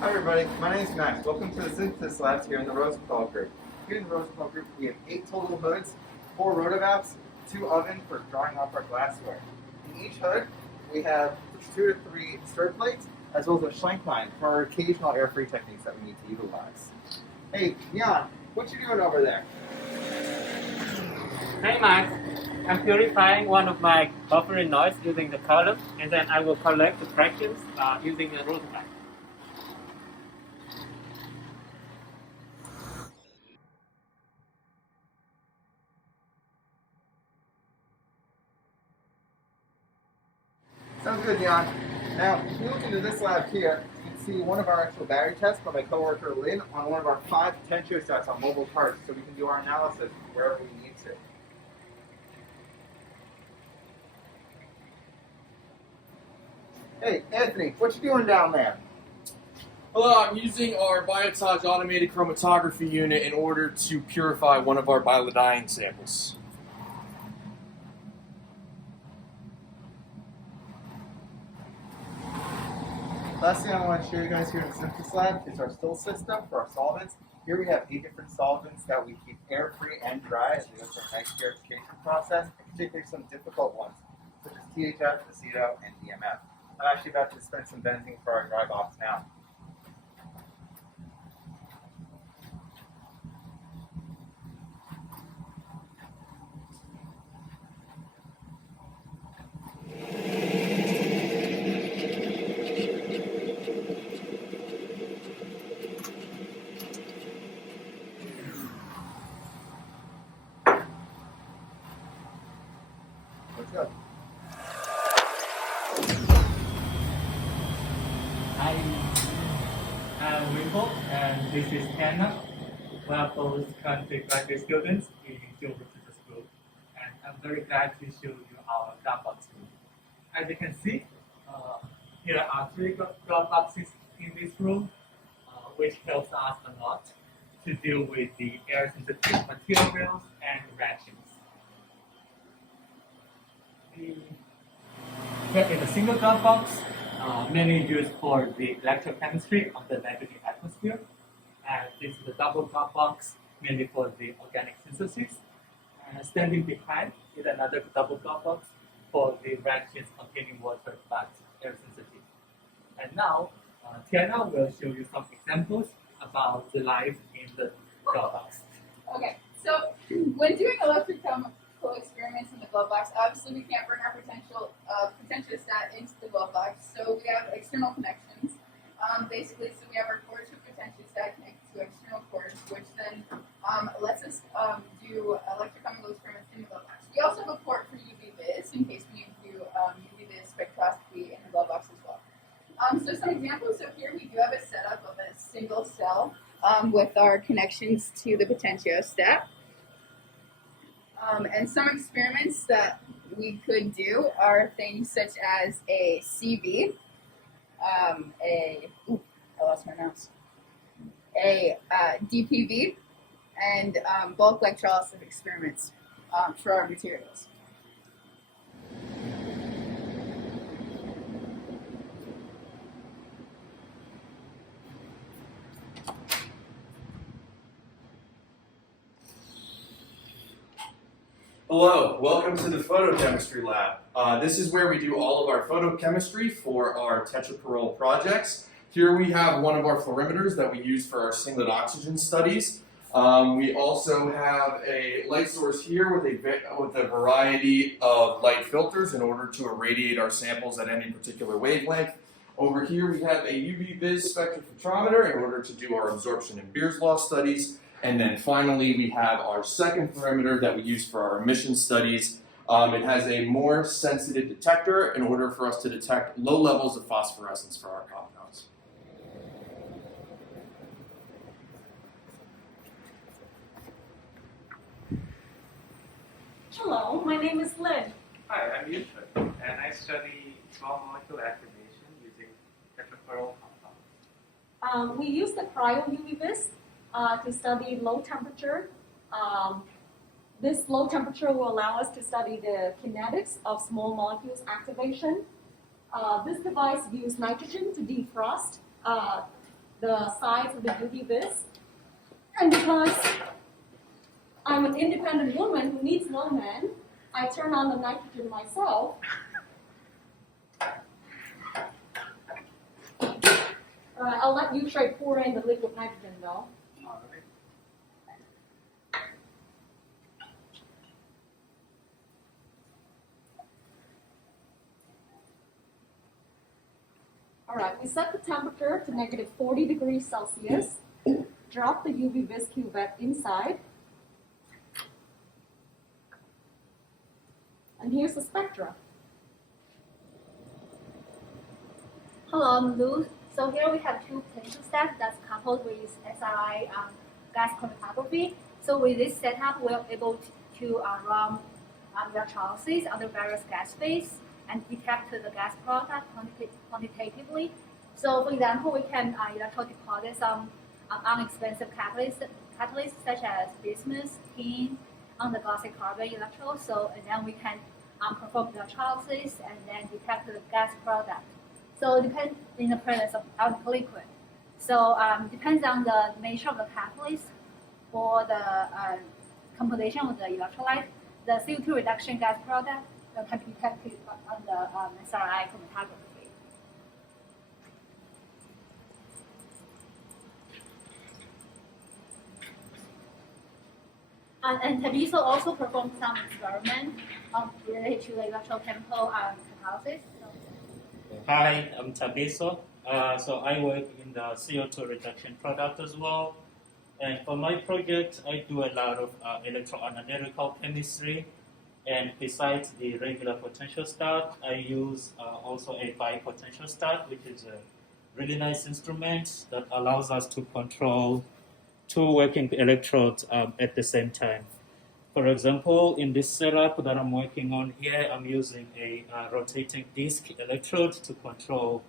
Hi everybody, my name is Max. Welcome to the synthesis labs here in the Rosenthal group. Here in the Rosenthal group we have 8 total hoods, 4 rotovapes, 2 ovens for drying off our glassware. In each hood we have 2 to 3 stir plates as well as a schlenk line for our occasional air-free techniques that we need to utilize. Hey, Jan, what you doing over there? Hey Max, I'm purifying one of my buffering noise using the column, and then I will collect the fractions using the Rosenthal. Sounds good, Jan. Now, if you look into this lab here, you can see one of our actual battery tests by my coworker Lynn on one of our 5 potentiostats on mobile carts, so we can do our analysis wherever we need to. Hey, Anthony, what you doing down there? Hello, I'm using our Biotage automated chromatography unit in order to purify one of our biolidine samples. Last thing I want to show you guys here in the synthesis lab is our still system for our solvents. Here we have 8 different solvents that we keep air-free and dry as we go through a nice purification process, particularly some difficult ones, such as THF, aceto, and DMF. I'm actually about to dispense some benzene for our dry box now. Let's go. I'm Rosenthal, and this is Hannah. We are both country graduate students in Geography School, and I'm very glad to show you our glove box room. As you can see, here are 3 glove boxes in this room, which helps us a lot to deal with the air-sensitive materials and reactions. Here is a single glove box, mainly used for the electrochemistry of the nitrogen atmosphere. And this is a double glove box, mainly for the organic synthesis. And standing behind is another double glove box for the reactions containing water but air sensitive. And now, Tiana will show you some examples about the life in the glove box. Okay, so when doing electrochemical experiments in the glove box, obviously we can't bring our potentiostat into the glove box, so we have external connections. Basically, so we have our cords with potentiostat connected to external cords, which then lets us do electrochemical experiments in the glove box. We also have a port for UV vis in case we need to do UV vis spectroscopy in the glove box as well. So some examples. So here we do have a setup of a single cell with our connections to the potentiostat. And some experiments that we could do are things such as a CV, I lost my mouse, a DPV, and bulk electrolysis experiments for our materials. Hello, welcome to the photochemistry lab. This is where we do all of our photochemistry for our tetraparole projects. Here we have one of our fluorimeters that we use for our singlet oxygen studies. We also have a light source here with a variety of light filters in order to irradiate our samples at any particular wavelength. Over here we have a UV vis spectrophotometer in order to do our absorption and Beer's law studies. And then finally, we have our second fluorimeter that we use for our emission studies. It has a more sensitive detector in order for us to detect low levels of phosphorescence for our compounds. Hello, my name is Lynn. Hi, I'm Yusuf, and I study small molecule activation using tetraparole compounds. We use the cryo UV vis to study low temperature. This low temperature will allow us to study the kinetics of small molecules activation. This device uses nitrogen to defrost the size of the UV vis. And because I'm an independent woman who needs no man, I turn on the nitrogen myself. I'll let you try pour in the liquid nitrogen though. All right, we set the temperature to negative 40 degrees Celsius. Drop the UV vis cuvette inside. And here's the spectra. Hello, I'm Lou. So here we have two potential steps that's coupled with SRI gas chromatography. So with this setup, we're able to run electrolysis under various gas phase and detect the gas product quantitatively. So for example, we can electrodeposit some inexpensive catalysts such as bismuth, tin on the glossy carbon electrode. So and then we can perform electrolysis and then detect the gas product. So it depends in the presence of ionic liquid. So depends on the nature of the catalyst or the composition of the electrolyte. The CO2 reduction gas product can be detected on the SRI chromatography. And Tabiso also performed some experiments related to the electrochemical catalysis. Hi, I'm Tabiso. So I work in the CO2 reduction product as well. And for my project, I do a lot of electroanalytical chemistry. And besides the regular potential start, I use also a bipotential start, which is a really nice instrument that allows us to control two working electrodes at the same time. For example, in this setup that I'm working on here, I'm using a rotating disc electrode to control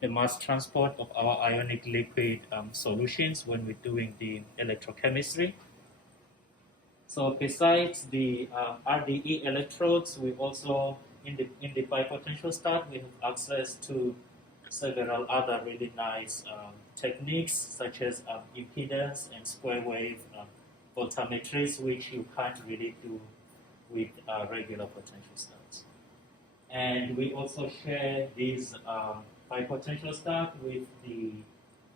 the mass transport of our ionic liquid solutions when we're doing the electrochemistry. So besides the RDE electrodes, we also, in the bipotential start, we have access to several other really nice techniques such as impedance and square wave voltammetries, which you can't really do with regular potential starts. And we also share these bipotential start with the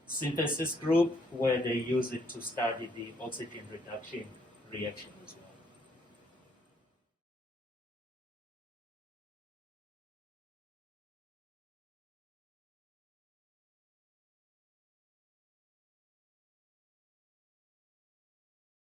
synthesis group, where they use it to study the oxygen reduction reaction as well.